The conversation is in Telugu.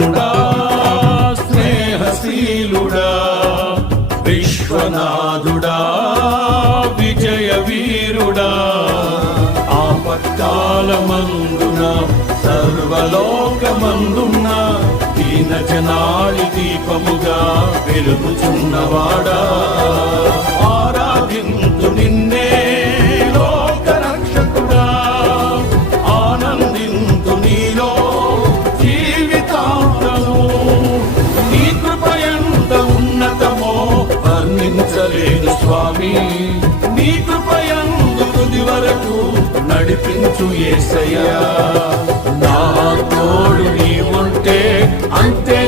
బంధుడా స్నేహశీలుడా విశ్వనాథుడా విజయ వీరుడా ఆపత్కాలమందున సర్వలోకమందున దీన జనాళి దీపముగా వెలుగుచున్నవాడా ఆరాధింతు నిన్నే లోక రక్షకుడా ఆనందింతు నీలో జీవితాంతము నీ కృపయంత ఉన్నతమో వర్ణించలేను స్వామి నీ కృపయందు తుది వరకు నడిపించు యేసయ్యా నా తోడు నీ ఉంటే అంతే